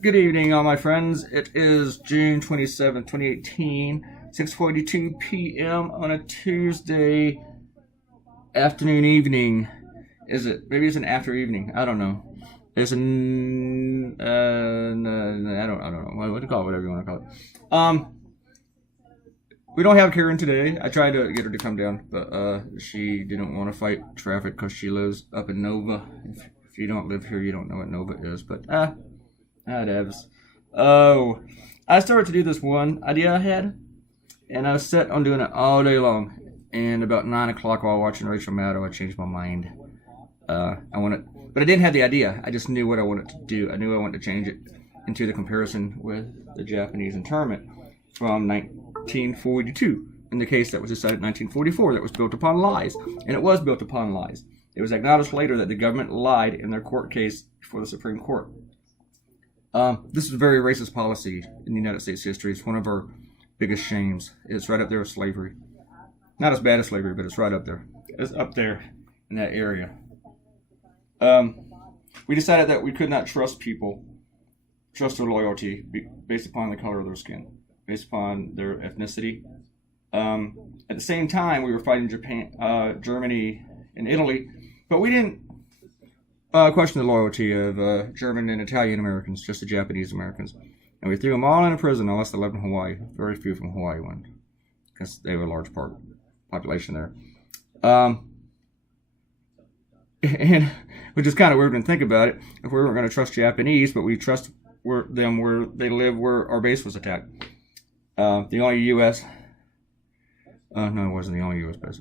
Good evening, all my friends. It is June 27th, 2018, 6:42 p.m. on a Tuesday afternoon evening. Is it? Maybe it's an after evening. I don't know. It's an I don't know. What to call it? Whatever you want to call it. We don't have Karen today. I tried to get her to come down, but she didn't want to fight traffic because she lives up in Nova. If you don't live here, you don't know what Nova is. But devs. Oh, I started to do this one idea I had, and I was set on doing it all day long. And about 9 o'clock while watching Rachel Maddow, I changed my mind. But I didn't have the idea. I just knew what I wanted to do. I knew I wanted to change it into the comparison with the Japanese internment from 1942. In the case that was decided in 1944, that was built upon lies. And it was built upon lies. It was acknowledged later that the government lied in their court case before the Supreme Court. This is a very racist policy in the United States history. It's one of our biggest shames. It's right up there with slavery. Not as bad as slavery, but it's right up there. It's up there in that area. We decided that we could not trust people, trust their loyalty based upon the color of their skin, based upon their ethnicity. At the same time, we were fighting Japan, Germany, and Italy, but we didn't question the loyalty of German and Italian Americans, just the Japanese Americans. And we threw them all in a prison, unless they lived in Hawaii. Very few from Hawaii went, because they were a large population there. And which is kind of weird when you think about it. If we weren't going to trust Japanese, but we trust them where they live, where our base was attacked. The only U.S. No, it wasn't the only U.S. base.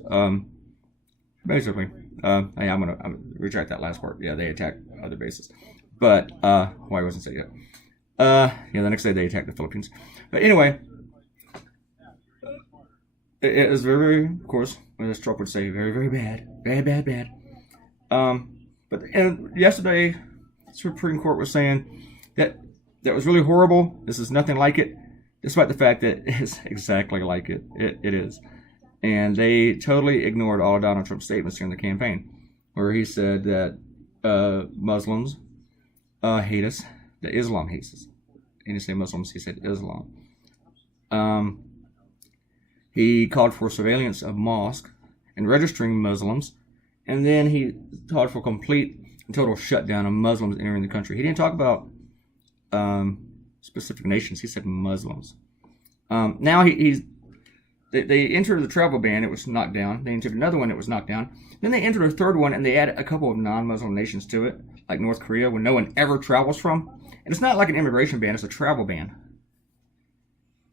Basically, I'm gonna retract that last part. Yeah, they attacked other bases, but Hawaii wasn't said yet. The next day they attacked the Philippines. But anyway, it was very, very, of course, as Trump would say, very, very bad. But yesterday, the Supreme Court was saying that was really horrible. This is nothing like it, despite the fact that it's exactly like it. It is. And they totally ignored all of Donald Trump's statements during the campaign, where he said that Muslims hate us, that Islam hates us. He didn't say Muslims, he said Islam. He called for surveillance of mosques and registering Muslims, and then he called for complete and total shutdown of Muslims entering the country. He didn't talk about specific nations, he said Muslims. Now They entered the travel ban, it was knocked down. They entered another one, it was knocked down. Then they entered a third one, and they added a couple of non-Muslim nations to it, like North Korea, where no one ever travels from. And it's not like an immigration ban, it's a travel ban.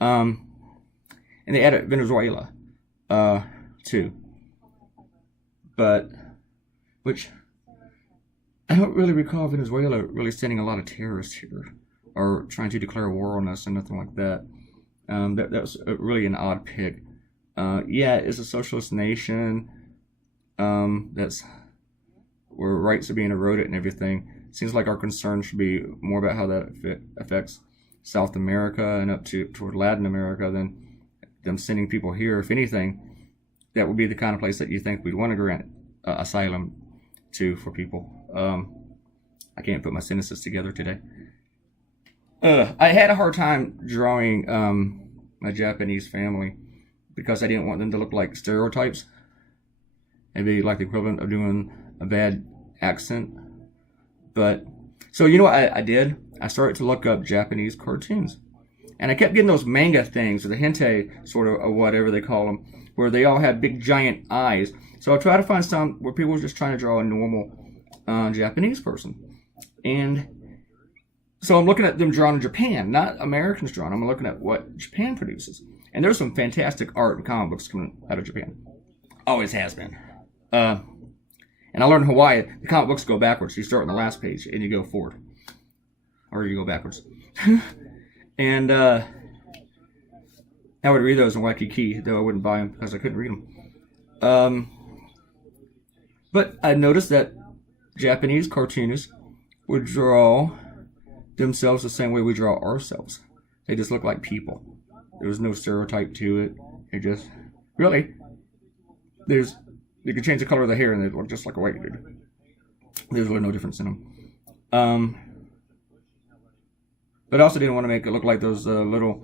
And they added Venezuela, too. But, which, I don't really recall Venezuela really sending a lot of terrorists here, or trying to declare war on us, and nothing like that. That was really an odd pick. It's a socialist nation. That's where rights are being eroded and everything. Seems like our concern should be more about how that affects South America and up toward Latin America than them sending people here. If anything, that would be the kind of place that you think we'd want to grant asylum to for people. I can't put my sentences together today. I had a hard time drawing my Japanese family because I didn't want them to look like stereotypes. It'd be like the equivalent of doing a bad accent. But, so you know what I did? I started to look up Japanese cartoons. And I kept getting those manga things, or the hentai, sort of, or whatever they call them, where they all had big giant eyes. So I tried to find some where people were just trying to draw a normal Japanese person. And so I'm looking at them drawn in Japan, not Americans drawn. I'm looking at what Japan produces. And there's some fantastic art and comic books coming out of Japan. Always has been. And I learned in Hawaii, the comic books go backwards. You start on the last page and you go forward. Or you go backwards. And I would read those in Waikiki, though I wouldn't buy them because I couldn't read them. But I noticed that Japanese cartoonists would draw themselves the same way we draw ourselves. They just look like people. There was no stereotype to it. It just, really, you could change the color of the hair and they'd look just like a white dude. There's really no difference in them. But I also didn't want to make it look like those little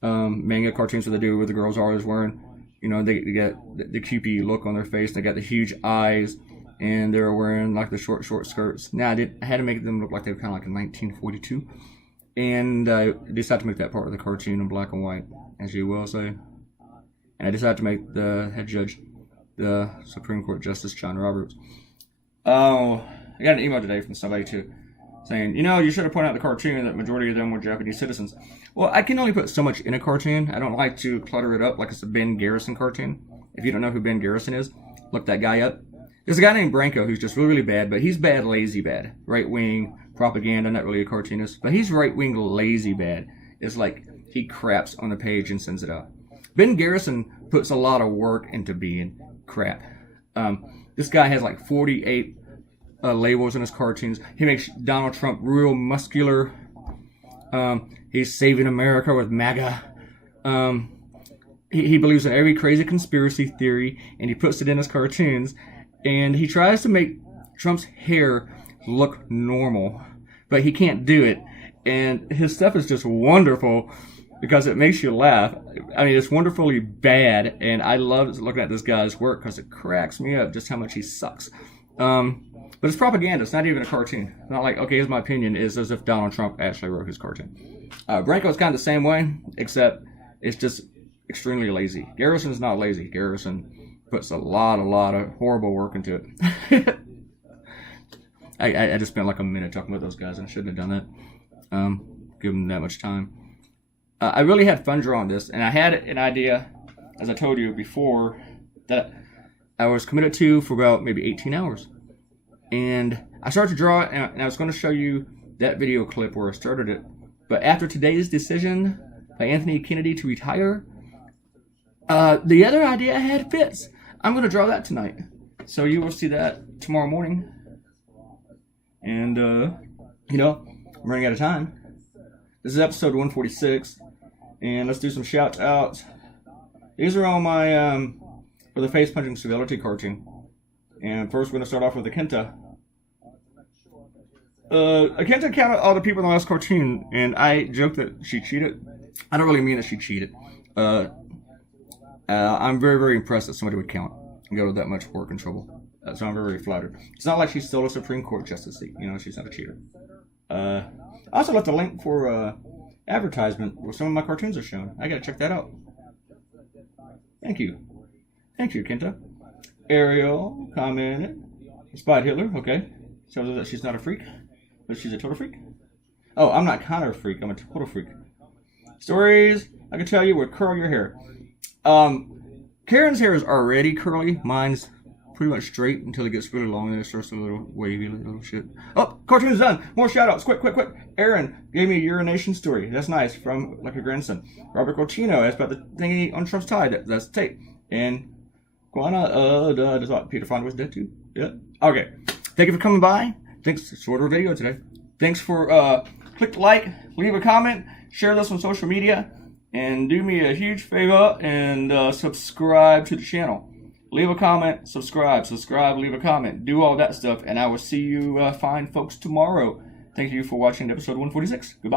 manga cartoons that they do where the girls are always wearing, you know, they get the cupid look on their face. They got the huge eyes, and they're wearing like the short skirts. Now I had to make them look like they were kind of like in 1942, and I decided to make that part of the cartoon in black and white, as you will say. And I decided to make the head judge the Supreme Court Justice John Roberts. Oh, I got an email today from somebody too, saying, you know, you should have pointed out the cartoon that majority of them were Japanese citizens. Well, I can only put so much in a cartoon. I don't like to clutter it up like it's a Ben Garrison cartoon. If you don't know who Ben Garrison is, look that guy up. There's a guy named Branko who's just really, really bad, but he's bad, lazy bad. Right-wing propaganda, not really a cartoonist, but he's right-wing, lazy bad. It's like he craps on the page and sends it out. Ben Garrison puts a lot of work into being crap. This guy has like 48 labels in his cartoons. He makes Donald Trump real muscular. He's saving America with MAGA. He believes in every crazy conspiracy theory, and he puts it in his cartoons. And he tries to make Trump's hair look normal, but he can't do it. And his stuff is just wonderful because it makes you laugh. I mean, it's wonderfully bad, and I love looking at this guy's work because it cracks me up just how much he sucks. But it's propaganda. It's not even a cartoon. It's not like, okay, here's my opinion. It's as if Donald Trump actually wrote his cartoon. Branko's kind of the same way, except it's just extremely lazy. Garrison's not lazy. Garrison puts a lot of horrible work into it. I just spent like a minute talking about those guys, and I shouldn't have done that. Give them that much time. I really had fun drawing this, and I had an idea, as I told you before, that I was committed to for about maybe 18 hours. And I started to draw it, and I was going to show you that video clip where I started it. But after today's decision by Anthony Kennedy to retire, the other idea I had fits. I'm going to draw that tonight. So you will see that tomorrow morning. And, you know, I'm running out of time. This is episode 146. And let's do some shout outs. These are all my, for the face punching civility cartoon. And first we're going to start off with Akenta. Akenta counted all the people in the last cartoon, and I joked that she cheated. I don't really mean that she cheated. I'm very, very impressed that somebody would count and go to that much work and trouble. So I'm very, very flattered. It's not like she's still a Supreme Court justice seat. You know, she's not a cheater. I also left a link for advertisement where some of my cartoons are shown. I gotta check that out. Thank you. Thank you, Kenta. Ariel commented. Spied Hitler, okay. Tells us that she's not a freak, but she's a total freak. Oh, I'm not kind of a freak. I'm a total freak. Stories I can tell you would curl your hair. Karen's hair is already curly. Mine's pretty much straight until it gets really long and then it starts a little wavy, little shit. Oh, cartoon's done. More shout outs. Quick. Aaron gave me a urination story. That's nice. From like a grandson. Robert Cortino asked about the thingy on Trump's tie. That's tape. And Guana, does what? Peter Fonda was dead too? Yeah. Okay. Thank you for coming by. Thanks. Shorter video today. Thanks for click like, leave a comment, share this on social media, and do me a huge favor and subscribe to the channel. Leave a comment, subscribe, leave a comment, do all that stuff, and I will see you fine folks tomorrow. Thank you for watching episode 146. Goodbye.